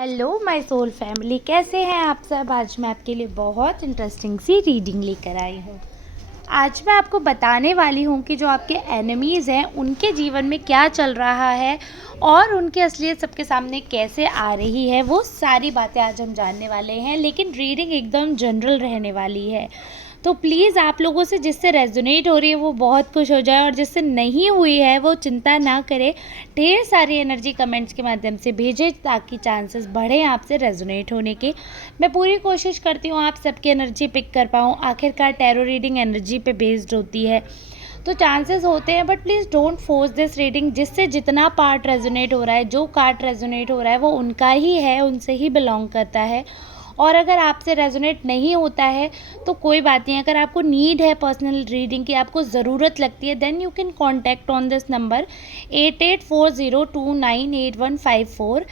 Hello my soul family, कैसे हैं आप सब। आज मैं आपके लिए बहुत इंटरेस्टिंग सी रीडिंग लेकर आई हूँ। आज मैं आपको बताने वाली हूँ कि जो आपके एनिमीज़ हैं उनके जीवन में क्या चल रहा है और उनकी असलियत सबके सामने कैसे आ रही है। वो सारी बातें आज हम जानने वाले हैं, लेकिन रीडिंग एकदम जनरल रहने वाली है। तो प्लीज़ आप लोगों से जिससे रेजोनेट हो रही है वो बहुत खुश हो जाए, और जिससे नहीं हुई है वो चिंता ना करे। ढेर सारी एनर्जी कमेंट्स के माध्यम से भेजें ताकि चांसेस बढ़ें आपसे रेजोनेट होने के। मैं पूरी कोशिश करती हूँ आप सबकी एनर्जी पिक कर पाऊँ। आखिरकार टैरो रीडिंग एनर्जी पे बेस्ड होती है, तो चांसेस होते हैं, but please don't force this reading. जिससे जितना पार्ट रेजोनेट हो रहा है, जो कार्ड रेजोनेट हो रहा है वो उनका ही है, उनसे ही बिलोंग करता है। और अगर आपसे रेजोनेट नहीं होता है तो कोई बात नहीं। अगर आपको नीड है पर्सनल रीडिंग की, आपको ज़रूरत लगती है, then you can contact on this number 8840298154।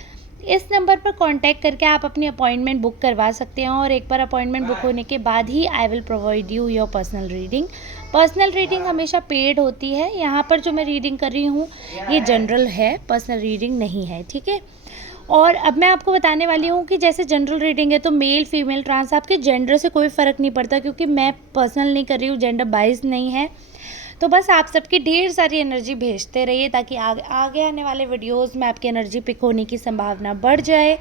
इस नंबर पर कांटेक्ट करके आप अपनी अपॉइंटमेंट बुक करवा सकते हैं, और एक बार अपॉइंटमेंट बुक होने के बाद ही I will provide you your personal reading. Personal reading हमेशा पेड होती है। यहाँ पर जो मैं रीडिंग कर रही हूँ ये जनरल है, पर्सनल रीडिंग नहीं है, ठीक है। और अब मैं आपको बताने वाली हूँ कि जैसे जनरल रीडिंग है तो मेल फीमेल ट्रांस आपके जेंडर से कोई फ़र्क नहीं पड़ता, क्योंकि मैं पर्सनल नहीं कर रही हूँ, जेंडर बाइज नहीं है। तो बस आप सबकी ढेर सारी एनर्जी भेजते रहिए ताकि आगे आने वाले वीडियोस में आपकी एनर्जी पिक होने की संभावना बढ़ जाए।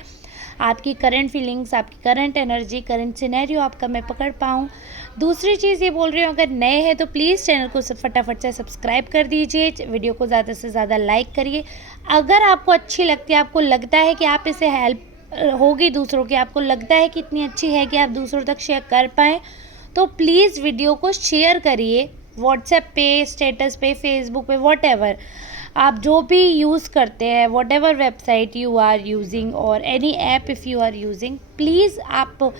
आपकी करंट फीलिंग्स, आपकी करंट एनर्जी, करंट सिनेरियो आपका मैं पकड़ पाऊँ। दूसरी चीज़ ये बोल रही हूँ, अगर नए हैं तो प्लीज़ चैनल को फटाफट से सब्सक्राइब कर दीजिए, वीडियो को ज़्यादा से ज़्यादा लाइक करिए। अगर आपको अच्छी लगती है, आपको लगता है कि आप इसे हेल्प होगी दूसरों की, आपको लगता है कि इतनी अच्छी है कि आप दूसरों तक शेयर कर पाएँ, तो प्लीज़ वीडियो को शेयर करिए। व्हाट्सएप पे, स्टेटस पे, फेसबुक पे, वॉटएवर आप जो भी यूज़ करते हैं, whatever website you are using और any app if you are using, please आप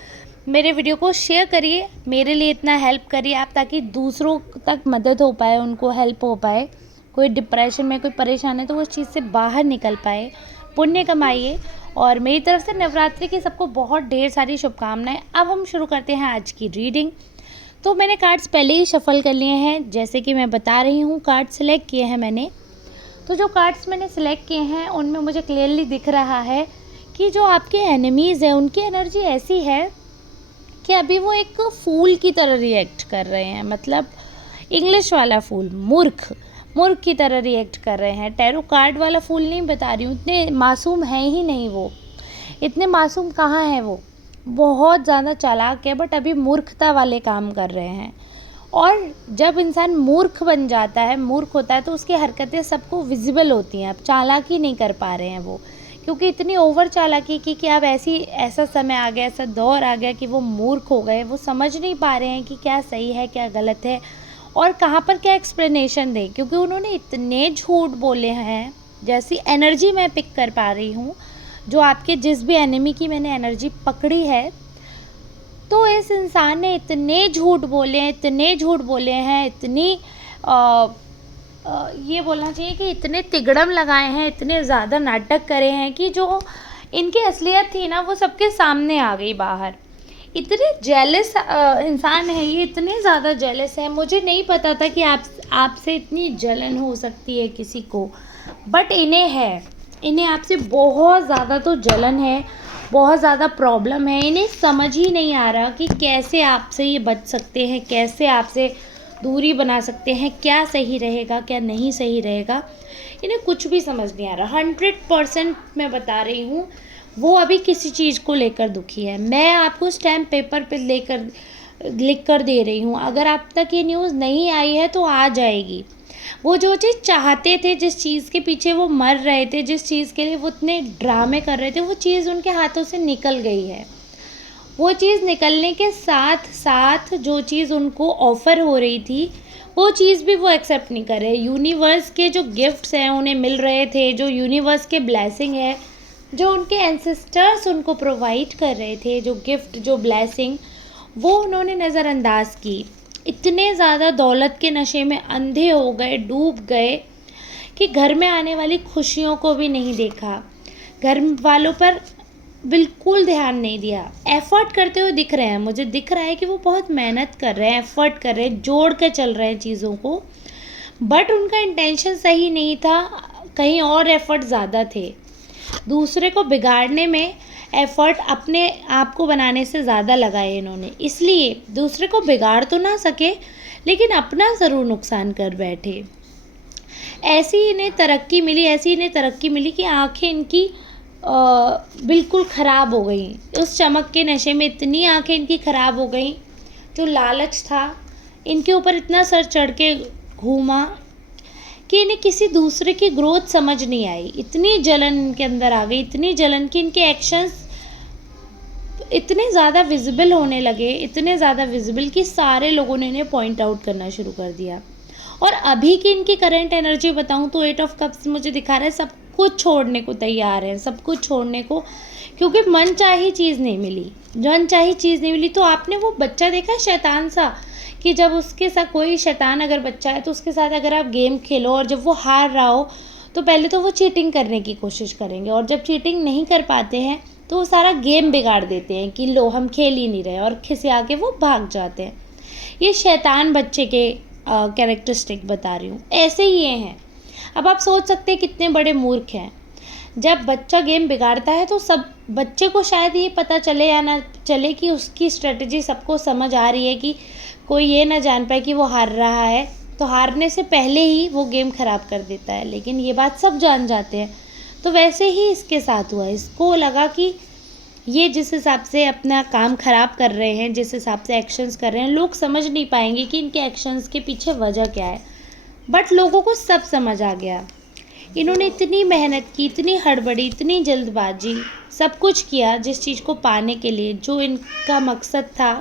मेरे वीडियो को शेयर करिए। मेरे लिए इतना हेल्प करिए आप, ताकि दूसरों तक मदद हो पाए, उनको हेल्प हो पाए। कोई डिप्रेशन में, कोई परेशान है तो वो उस चीज़ से बाहर निकल पाए, पुण्य कमाइए। और मेरी तरफ से नवरात्रि की सबको बहुत ढेर सारी शुभकामनाएं। अब हम शुरू करते हैं आज की रीडिंग। तो मैंने कार्ड्स पहले ही शफल कर लिए हैं, जैसे कि मैं बता रही हूँ, कार्ड सेलेक्ट किए हैं मैंने। तो जो कार्ड्स मैंने सेलेक्ट किए हैं उनमें मुझे क्लियरली दिख रहा है कि जो आपके एनिमीज़ हैं उनकी एनर्जी ऐसी है कि अभी वो एक फूल की तरह रिएक्ट कर रहे हैं। मतलब इंग्लिश वाला फूल, मूर्ख मूर्ख की तरह रिएक्ट कर रहे हैं। टैरो कार्ड वाला फूल नहीं बता रही हूँ, इतने मासूम हैं ही नहीं वो। इतने मासूम कहाँ हैं वो, बहुत ज़्यादा चालाक है, बट अभी मूर्खता वाले काम कर रहे हैं। और जब इंसान मूर्ख बन जाता है, मूर्ख होता है, तो उसकी हरकतें सबको विजिबल होती हैं। अब चालाकी नहीं कर पा रहे हैं वो, क्योंकि इतनी ओवर चालाकी की कि अब ऐसा समय आ गया, ऐसा दौर आ गया कि वो मूर्ख हो गए। वो समझ नहीं पा रहे हैं कि क्या सही है, क्या गलत है, और कहाँ पर क्या एक्सप्लेनेशन दें, क्योंकि उन्होंने इतने झूठ बोले हैं। जैसी एनर्जी मैं पिक कर पा रही हूँ, जो आपके जिस भी एनिमी की मैंने एनर्जी पकड़ी है, तो इस इंसान ने इतने झूठ बोले हैं, इतने झूठ बोले हैं, इतनी ये बोलना चाहिए कि इतने तिगड़म लगाए हैं, इतने ज़्यादा नाटक करे हैं कि जो इनकी असलियत थी ना वो सबके सामने आ गई बाहर। इतने जेलस इंसान है ये, इतने ज़्यादा जेलस है। मुझे नहीं पता था कि आपसे इतनी जलन हो सकती है किसी को, बट इन्हें है। इन्हें आपसे बहुत ज़्यादा तो जलन है, बहुत ज़्यादा प्रॉब्लम है। इन्हें समझ ही नहीं आ रहा कि कैसे आपसे ये बच सकते हैं, कैसे आपसे दूरी बना सकते हैं, क्या सही रहेगा, क्या नहीं सही रहेगा। इन्हें कुछ भी समझ नहीं आ रहा। 100% मैं बता रही हूँ, वो अभी किसी चीज़ को लेकर दुखी है। मैं आपको स्टैम्प पेपर पे लिख कर दे रही हूँ। अगर आप तक ये न्यूज़ नहीं आई है तो आ जाएगी। वो जो चीज़ चाहते थे, जिस चीज़ के पीछे वो मर रहे थे, जिस चीज़ के लिए वो इतने ड्रामे कर रहे थे, वो चीज़ उनके हाथों से निकल गई है। वो चीज़ निकलने के साथ साथ जो चीज़ उनको ऑफ़र हो रही थी वो चीज़ भी वो एक्सेप्ट नहीं कर रहे। यूनिवर्स के जो गिफ्ट्स हैं उन्हें मिल रहे थे, जो यूनिवर्स के ब्लेसिंग है, जो उनके एंसेस्टर्स उनको प्रोवाइड कर रहे थे, जो गिफ्ट, जो ब्लेसिंग, वो उन्होंने नज़रअंदाज की। इतने ज़्यादा दौलत के नशे में अंधे हो गए, डूब गए कि घर में आने वाली खुशियों को भी नहीं देखा, घर वालों पर बिल्कुल ध्यान नहीं दिया। एफ़र्ट करते हुए दिख रहे हैं, मुझे दिख रहा है कि वो बहुत मेहनत कर रहे हैं, एफ़र्ट कर रहे हैं, जोड़ कर चल रहे हैं चीज़ों को, बट उनका इंटेंशन सही नहीं था, कहीं और एफ़र्ट ज़्यादा थे। दूसरे को बिगाड़ने में एफर्ट अपने आप को बनाने से ज़्यादा लगाए इन्होंने, इसलिए दूसरे को बिगाड़ तो ना सके लेकिन अपना ज़रूर नुकसान कर बैठे। ऐसी इन्हें तरक्की मिली कि आंखें इनकी बिल्कुल ख़राब हो गई। उस चमक के नशे में इतनी आंखें इनकी ख़राब हो गई, जो लालच था इनके ऊपर इतना सर चढ़ के घूमा कि इन्हें किसी दूसरे की ग्रोथ समझ नहीं आई। इतनी जलन इनके अंदर आ गई, इतनी जलन कि इनके एक्शंस इतने ज़्यादा विजिबल होने लगे, इतने ज़्यादा विजिबल कि सारे लोगों ने इन्हें पॉइंट आउट करना शुरू कर दिया। और अभी की इनकी करंट एनर्जी बताऊं तो 8 ऑफ कप्स मुझे दिखा रहा है सब कुछ छोड़ने को तैयार है, सब कुछ छोड़ने को, क्योंकि मनचाही चीज़ नहीं मिली। मनचाही चीज़ नहीं मिली तो आपने वो बच्चा देखा है शैतान सा, कि जब उसके साथ कोई शैतान अगर बच्चा है तो उसके साथ अगर आप गेम खेलो और जब वो हार रहा हो तो पहले तो वो चीटिंग करने की कोशिश करेंगे, और जब चीटिंग नहीं कर पाते हैं तो वो सारा गेम बिगाड़ देते हैं कि लो हम खेल ही नहीं रहे, और खिसिया के वो भाग जाते हैं। ये शैतान बच्चे के कैरेक्टरिस्टिक बता रही हूँ, ऐसे ही ये हैं। अब आप सोच सकते हैं कितने बड़े मूर्ख हैं। जब बच्चा गेम बिगाड़ता है तो सब बच्चे को शायद ये पता चले या ना चले कि उसकी स्ट्रेटजी सबको समझ आ रही है, कि कोई ये ना जान पाए कि वो हार रहा है, तो हारने से पहले ही वो गेम ख़राब कर देता है। लेकिन ये बात सब जान जाते हैं। तो वैसे ही इसके साथ हुआ। इसको लगा कि ये जिस हिसाब से अपना काम ख़राब कर रहे हैं, जिस हिसाब से एक्शंस कर रहे हैं, लोग समझ नहीं पाएंगे कि इनके एक्शंस के पीछे वजह क्या है। बट लोगों को सब समझ आ गया। इन्होंने इतनी मेहनत की, इतनी हड़बड़ी, इतनी जल्दबाजी, सब कुछ किया जिस चीज़ को पाने के लिए, जो इनका मकसद था,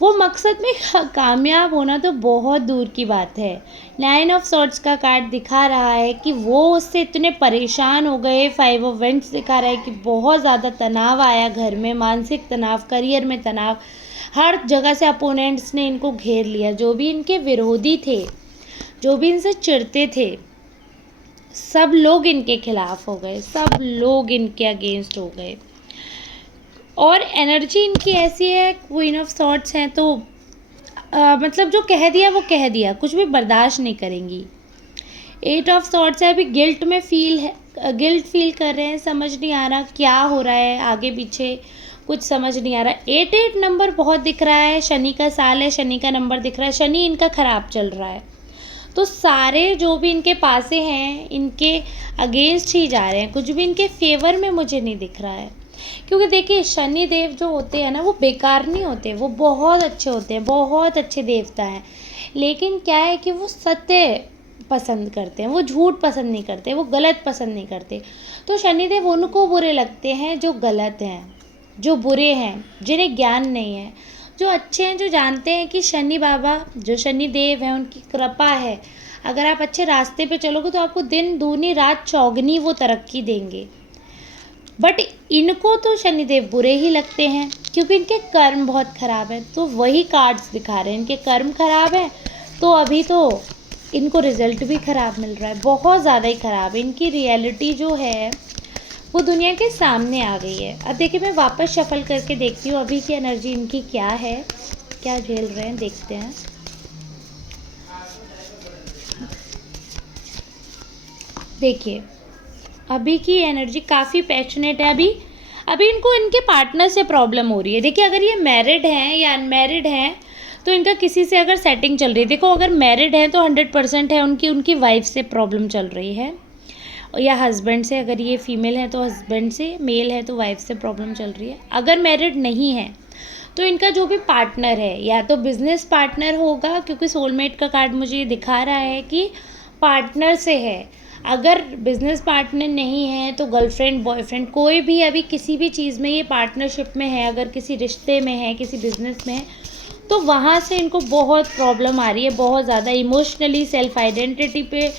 वो मकसद में कामयाब होना तो बहुत दूर की बात है। 9 ऑफ सॉर्ड्स का कार्ड दिखा रहा है कि वो उससे इतने परेशान हो गए। 5 ऑफ वेंट्स दिखा रहा है कि बहुत ज़्यादा तनाव आया घर में, मानसिक तनाव, करियर में तनाव, हर जगह से अपोनेंट्स ने इनको घेर लिया। जो भी इनके विरोधी थे, जो भी इनसे चिढ़ते थे, सब लोग इनके खिलाफ हो गए, सब लोग इनके अगेंस्ट हो गए। और एनर्जी इनकी ऐसी है, क्वीन ऑफ सॉर्ड्स हैं तो मतलब जो कह दिया वो कह दिया, कुछ भी बर्दाश्त नहीं करेंगी। 8 ऑफ सॉर्ड्स है, अभी गिल्ट में गिल्ट फील कर रहे हैं, समझ नहीं आ रहा क्या हो रहा है आगे पीछे, कुछ समझ नहीं आ रहा। 8 नंबर बहुत दिख रहा है, शनि का साल है, शनि का नंबर दिख रहा है, शनि इनका ख़राब चल रहा है। तो सारे जो भी इनके पासे हैं इनके अगेंस्ट ही जा रहे हैं, कुछ भी इनके फेवर में मुझे नहीं दिख रहा है। क्योंकि देखिए शनि देव जो होते हैं ना, वो बेकार नहीं होते, वो बहुत अच्छे होते हैं, बहुत अच्छे देवता हैं। लेकिन क्या है कि वो सत्य पसंद करते हैं, वो झूठ पसंद नहीं करते, वो गलत पसंद नहीं करते। तो शनिदेव उनको बुरे लगते हैं जो गलत हैं, जो बुरे हैं, जिन्हें ज्ञान नहीं है। जो अच्छे हैं, जो जानते हैं कि शनि बाबा, जो शनि देव हैं, उनकी कृपा है, अगर आप अच्छे रास्ते पे चलोगे तो आपको दिन दूनी रात चौगनी वो तरक्की देंगे। बट इनको तो शनिदेव बुरे ही लगते हैं क्योंकि इनके कर्म बहुत ख़राब हैं। तो वही कार्ड्स दिखा रहे हैं, इनके कर्म ख़राब हैं तो अभी तो इनको रिज़ल्ट भी ख़राब मिल रहा है, बहुत ज़्यादा ही ख़राब। इनकी रियलिटी जो है वो दुनिया के सामने आ गई है। अब देखिए मैं वापस शफल करके देखती हूँ अभी की एनर्जी इनकी क्या है, क्या झेल रहे हैं, देखते हैं। देखिए अभी की एनर्जी काफ़ी पैशनेट है। अभी इनको इनके पार्टनर से प्रॉब्लम हो रही है। देखिए अगर ये मैरिड हैं या अनमैरिड हैं तो इनका किसी से अगर सेटिंग चल रही है, देखो अगर मैरिड हैं तो 100% है उनकी वाइफ से प्रॉब्लम चल रही है, या हस्बैंड से, अगर ये फीमेल है तो हस्बैंड से, मेल है तो वाइफ से प्रॉब्लम चल रही है। अगर मैरिड नहीं है तो इनका जो भी पार्टनर है, या तो बिजनेस पार्टनर होगा, क्योंकि सोलमेट का कार्ड मुझे ये दिखा रहा है कि पार्टनर से है। अगर बिजनेस पार्टनर नहीं है तो गर्लफ्रेंड, बॉयफ्रेंड, कोई भी अभी किसी भी चीज़ में ये पार्टनरशिप में है, अगर किसी रिश्ते में है, किसी बिजनेस में है, तो वहाँ से इनको बहुत प्रॉब्लम आ रही है, बहुत ज़्यादा इमोशनली, सेल्फ आइडेंटिटी पे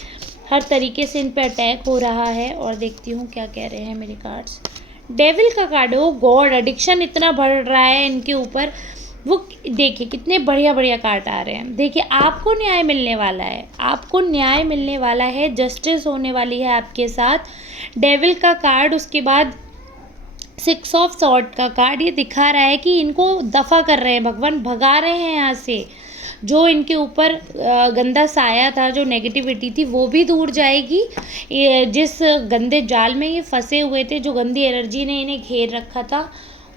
हर तरीके से इन पे अटैक हो रहा है। और देखती हूँ क्या कह रहे हैं मेरे कार्ड्स। डेविल का कार्ड है, ओ गॉड, एडिक्शन इतना बढ़ रहा है इनके ऊपर। वो देखिए कितने बढ़िया बढ़िया कार्ड आ रहे हैं। देखिए आपको न्याय मिलने वाला है, आपको न्याय मिलने वाला है, जस्टिस होने वाली है आपके साथ। डेविल का कार्ड, उसके बाद 6 ऑफ सॉर्ड का कार्ड, ये दिखा रहा है कि इनको दफ़ा कर रहे हैं भगवान, भगा रहे हैं यहाँ से। जो इनके ऊपर गंदा साया था, जो नेगेटिविटी थी, वो भी दूर जाएगी। ये जिस गंदे जाल में ये फंसे हुए थे, जो गंदी एनर्जी ने इन्हें घेर रखा था,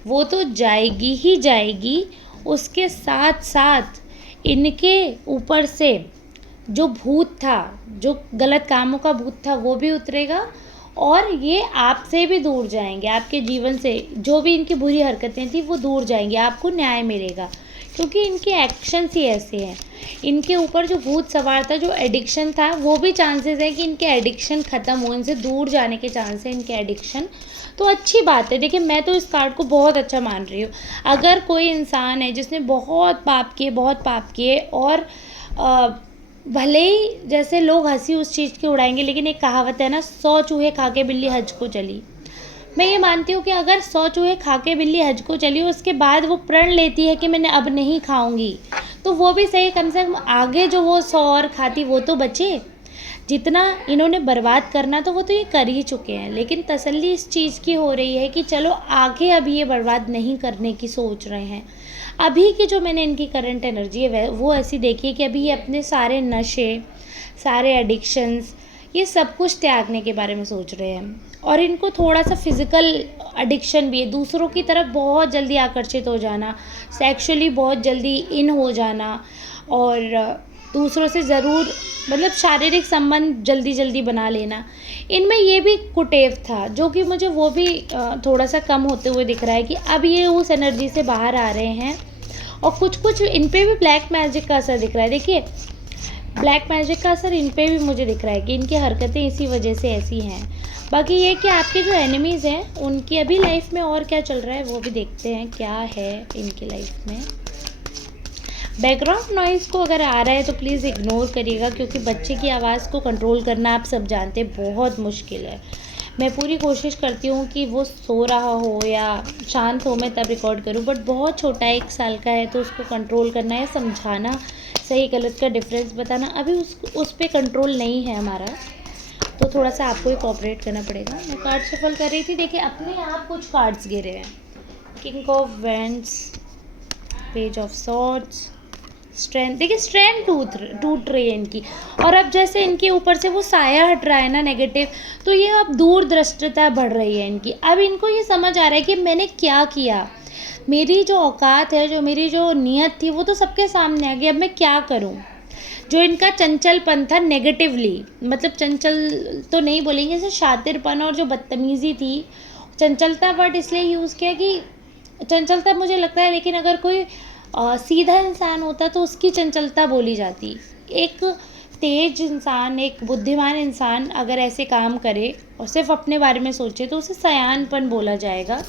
वो तो जाएगी ही जाएगी। उसके साथ साथ इनके ऊपर से जो भूत था, जो गलत कामों का भूत था, वो भी उतरेगा और ये आपसे भी दूर जाएंगे। आपके जीवन से जो भी इनकी बुरी हरकतें थी वो दूर जाएंगी, आपको न्याय मिलेगा, क्योंकि इनके एक्शंस ही ऐसे हैं। इनके ऊपर जो भूत सवार था, जो एडिक्शन था, वो भी चांसेस है कि इनके एडिक्शन ख़त्म हो, इनसे दूर जाने के चांस है इनके एडिक्शन। तो अच्छी बात है। देखिए, मैं तो इस कार्ड को बहुत अच्छा मान रही हूँ। अगर कोई इंसान है जिसने बहुत पाप किए और भले ही जैसे लोग हंसी उस चीज़ की उड़ाएंगे, लेकिन एक कहावत है ना, 100 चूहे खा के बिल्ली हज को चली। मैं ये मानती हूँ कि अगर 100 चूहे खा के बिल्ली हज को चली, उसके बाद वो प्रण लेती है कि मैंने अब नहीं खाऊंगी, तो वो भी सही, कम से कम आगे जो वो 100 और खाती वो तो बचे। जितना इन्होंने बर्बाद करना तो वो तो ये कर ही चुके हैं, लेकिन तसल्ली इस चीज़ की हो रही है कि चलो आगे अभी ये बर्बाद नहीं करने की सोच रहे हैं। अभी की जो मैंने इनकी करंट एनर्जी है वो ऐसी देखी है कि अभी ये अपने सारे नशे, सारे एडिक्शंस, ये सब कुछ त्यागने के बारे में सोच रहे हैं। और इनको थोड़ा सा फिज़िकल एडिक्शन भी है, दूसरों की तरफ बहुत जल्दी आकर्षित हो जाना, सेक्सुअली बहुत जल्दी इन हो जाना, और दूसरों से ज़रूर मतलब शारीरिक संबंध जल्दी जल्दी बना लेना। इनमें ये भी कुटेव था, जो कि मुझे वो भी थोड़ा सा कम होते हुए दिख रहा है कि अब ये उस एनर्जी से बाहर आ रहे हैं। और कुछ इन पे भी ब्लैक मैजिक का असर दिख रहा है। देखिए, ब्लैक मैजिक का असर इन पे भी मुझे दिख रहा है कि इनकी हरकतें इसी वजह से ऐसी हैं। बाकी ये कि आपके जो एनिमीज़ हैं उनकी अभी लाइफ में और क्या चल रहा है वो भी देखते हैं, क्या है इनकी लाइफ में। बैकग्राउंड नॉइज़ को अगर आ रहा है तो प्लीज़ इग्नोर करिएगा, क्योंकि बच्चे की आवाज़ को कंट्रोल करना आप सब जानते हैं बहुत मुश्किल है। मैं पूरी कोशिश करती हूँ कि वो सो रहा हो या शांत हो, मैं तब रिकॉर्ड करूँ, बट बहुत छोटा है, 1 साल का है, तो उसको कंट्रोल करना है, समझाना, सही गलत का डिफरेंस बताना, अभी उस पर कंट्रोल नहीं है हमारा, तो थोड़ा सा आपको ही कोऑपरेट करना पड़ेगा। मैं कार्ड शफल कर रही थी, देखिए अपने आप कुछ कार्ड्स गिरे हैं। King of vends, page of swords, strength. देखिए, स्ट्रेंथ टूट रही है इनकी, और अब जैसे इनके ऊपर से वो साया हट रहा है ना नेगेटिव, तो ये अब दूरदृष्टता बढ़ रही है इनकी। अब इनको ये समझ आ रहा है कि मैंने क्या किया, मेरी जो औकात है, जो मेरी जो नीयत थी, वो तो सबके सामने आ गई, अब मैं क्या करूं। जो इनका चंचलपन था नेगेटिवली, मतलब चंचल तो नहीं बोलेंगे, जैसे शातिरपन और जो बदतमीज़ी थी, चंचलता वर्ड इसलिए यूज़ किया कि चंचलता मुझे लगता है, लेकिन अगर कोई सीधा इंसान होता तो उसकी चंचलता बोली जाती। एक तेज इंसान, एक बुद्धिमान इंसान अगर ऐसे काम करे और सिर्फ अपने बारे में सोचे तो उसे सयानपन बोला जाएगा।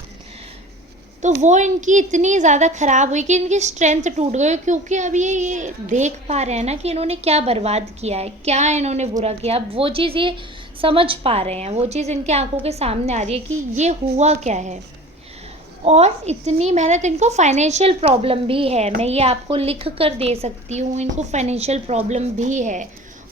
तो वो इनकी इतनी ज़्यादा ख़राब हुई कि इनकी स्ट्रेंथ टूट गई, क्योंकि अब ये देख पा रहे हैं ना कि इन्होंने क्या बर्बाद किया है, क्या इन्होंने बुरा किया। अब वो चीज़ ये समझ पा रहे हैं, वो चीज़ इनकी आंखों के सामने आ रही है कि ये हुआ क्या है। और इतनी मेहनत, इनको फाइनेंशियल प्रॉब्लम भी है, मैं ये आपको लिख कर दे सकती हूँ, इनको फाइनेंशियल प्रॉब्लम भी है।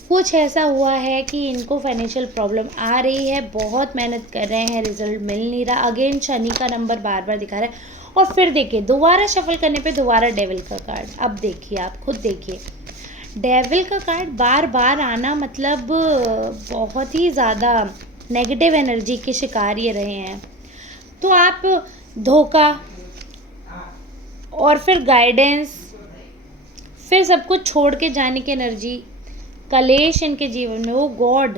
कुछ ऐसा हुआ है कि इनको फाइनेंशियल प्रॉब्लम आ रही है, बहुत मेहनत कर रहे हैं, रिजल्ट मिल नहीं रहा। अगेन शनि का नंबर बार बार दिखा रहा है। और फिर देखिए, दोबारा शफल करने पे दोबारा डेविल का कार्ड। अब देखिए, आप खुद देखिए, डेविल का कार्ड बार बार आना मतलब बहुत ही ज़्यादा नेगेटिव एनर्जी के शिकार ये रहे हैं। तो आप धोखा और फिर गाइडेंस, फिर सब कुछ छोड़ के जाने की एनर्जी, कलेश इनके जीवन में, वो गॉड,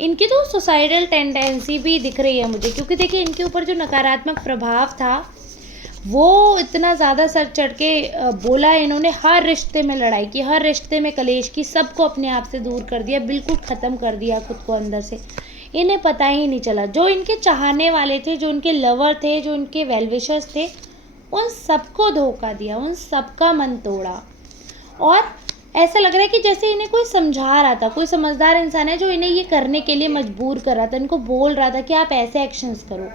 इनकी तो सुसाइडल टेंडेंसी भी दिख रही है मुझे, क्योंकि देखिए इनके ऊपर जो नकारात्मक प्रभाव था वो इतना ज़्यादा सर चढ़ के बोला इन्होंने, हर रिश्ते में लड़ाई की, हर रिश्ते में कलेश की, सबको अपने आप से दूर कर दिया, बिल्कुल ख़त्म कर दिया खुद को अंदर से। इन्हें पता ही नहीं चला, जो इनके चाहने वाले थे, जो इनके लवर थे, जो इनके वेलविशर्स थे, उन सबको धोखा दिया, उन सबका मन तोड़ा। और ऐसा लग रहा है कि जैसे इन्हें कोई समझा रहा था, कोई समझदार इंसान है जो इन्हें ये करने के लिए मजबूर कर रहा था, इनको बोल रहा था कि आप ऐसे एक्शंस करो।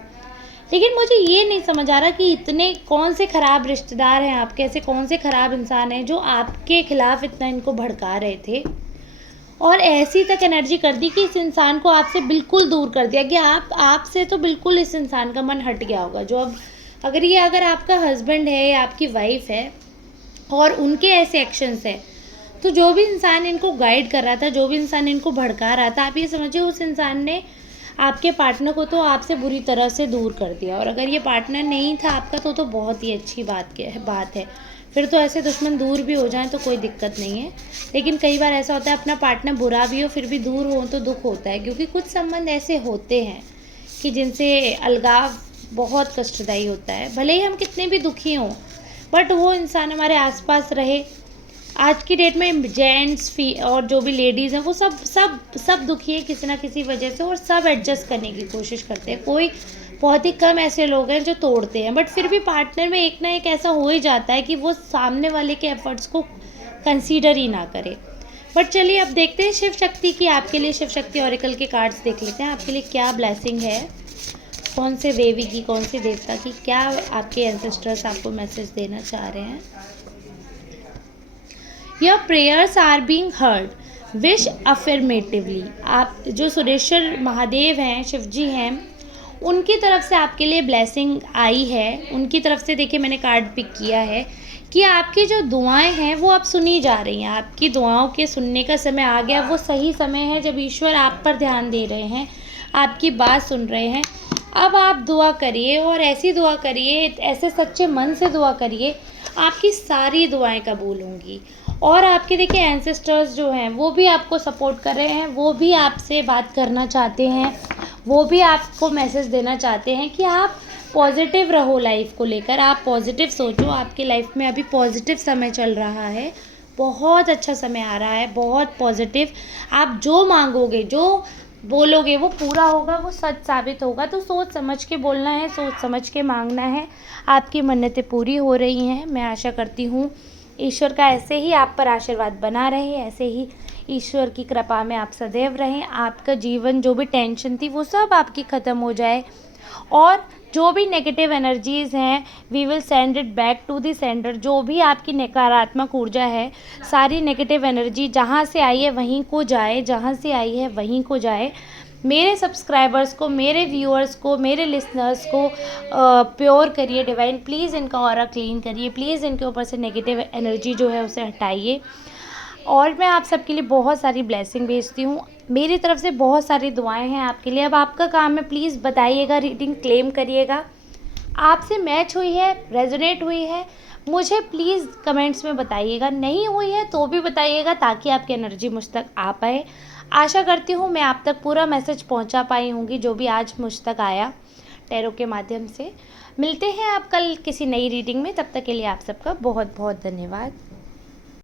लेकिन मुझे ये नहीं समझ आ रहा कि इतने कौन से ख़राब रिश्तेदार हैं आपके, ऐसे कौन से ख़राब इंसान हैं जो आपके खिलाफ इतना इनको भड़का रहे थे, और ऐसी तक एनर्जी कर दी कि इस इंसान को आपसे बिल्कुल दूर कर दिया कि आपसे तो बिल्कुल इस इंसान का मन हट गया होगा। जो अब अगर आपका हस्बैंड है या आपकी वाइफ है और उनके ऐसे एक्शंस हैं, तो जो भी इंसान इनको गाइड कर रहा था, जो भी इंसान इनको भड़का रहा था, आप ये समझिए उस इंसान ने आपके पार्टनर को तो आपसे बुरी तरह से दूर कर दिया। और अगर ये पार्टनर नहीं था आपका तो बहुत ही अच्छी बात है। फिर तो ऐसे दुश्मन दूर भी हो जाएं तो कोई दिक्कत नहीं है। लेकिन कई बार ऐसा होता है अपना पार्टनर बुरा भी हो फिर भी दूर हो तो दुख होता है, क्योंकि कुछ संबंध ऐसे होते हैं कि जिनसे अलगाव बहुत कष्टदायी होता है। भले ही हम कितने भी दुखी हों, बट वो इंसान हमारे आसपास रहे। आज की डेट में जेंट्स और जो भी लेडीज़ हैं वो सब दुखी है किसी ना किसी वजह से, और सब एडजस्ट करने की कोशिश करते हैं। कोई बहुत ही कम ऐसे लोग हैं जो तोड़ते हैं, बट फिर भी पार्टनर में एक ना एक ऐसा हो ही जाता है कि वो सामने वाले के एफर्ट्स को कंसीडर ही ना करे। बट चलिए अब देखते हैं शिव शक्ति की, आपके लिए शिव शक्ति ऑरेकल के कार्ड्स देख लेते हैं। आपके लिए क्या ब्लेसिंग है, कौन से देवी की, कौन से देवता की, क्या आपके एंसेस्टर्स आपको मैसेज देना चाह रहे हैं। Your prayers are being heard, wish affirmatively. आप जो सुरेश्वर महादेव हैं, शिव जी हैं, उनकी तरफ से आपके लिए ब्लेसिंग आई है। उनकी तरफ से देखिए मैंने कार्ड पिक किया है कि आपकी जो दुआएं हैं वो अब सुनी जा रही हैं। आपकी दुआओं के सुनने का समय आ गया। वो सही समय है जब ईश्वर आप पर ध्यान दे रहे हैं, आपकी बात सुन रहे हैं। अब आप दुआ करिए, और ऐसी दुआ करिए, ऐसे सच्चे मन से दुआ करिए, आपकी सारी दुआएं कबूल होंगी। और आपके देखिए एंसेस्टर्स जो हैं वो भी आपको सपोर्ट कर रहे हैं, वो भी आपसे बात करना चाहते हैं, वो भी आपको मैसेज देना चाहते हैं कि आप पॉजिटिव रहो लाइफ को लेकर, आप पॉजिटिव सोचो। आपकी लाइफ में अभी पॉजिटिव समय चल रहा है, बहुत अच्छा समय आ रहा है, बहुत पॉजिटिव। आप जो मांगोगे, जो बोलोगे वो पूरा होगा, वो सच साबित होगा। तो सोच समझ के बोलना है, सोच समझ के मांगना है। आपकी मन्नतें पूरी हो रही हैं। मैं आशा करती हूँ ईश्वर का ऐसे ही आप पर आशीर्वाद बना रहे, ऐसे ही ईश्वर की कृपा में आप सदैव रहें। आपका जीवन जो भी टेंशन थी वो सब आपकी ख़त्म हो जाए, और जो भी नेगेटिव एनर्जीज़ हैं we will send it back to the sender. जो भी आपकी नकारात्मक ऊर्जा है, सारी नेगेटिव एनर्जी जहाँ से आई है वहीं को जाए, जहाँ से आई है वहीं को जाए। मेरे सब्सक्राइबर्स को, मेरे व्यूअर्स को, मेरे लिसनर्स को प्योर करिए डिवाइन, प्लीज़ इनका ऑरा क्लीन करिए, प्लीज़ इनके ऊपर से नेगेटिव एनर्जी जो है उसे हटाइए। और मैं आप सबके लिए बहुत सारी ब्लेसिंग भेजती हूँ। मेरी तरफ से बहुत सारी दुआएं हैं आपके लिए। अब आपका काम है, प्लीज़ बताइएगा, रीडिंग क्लेम करिएगा। आपसे मैच हुई है, रेजोनेट हुई है, मुझे प्लीज़ कमेंट्स में बताइएगा। नहीं हुई है तो भी बताइएगा, ताकि आपकी एनर्जी मुझ तक आ पाए। आशा करती हूँ मैं आप तक पूरा मैसेज पहुँचा पाई होंगी जो भी आज मुझ तक आया टैरो के माध्यम से। मिलते हैं आप कल किसी नई रीडिंग में, तब तक के लिए आप सबका बहुत बहुत धन्यवाद।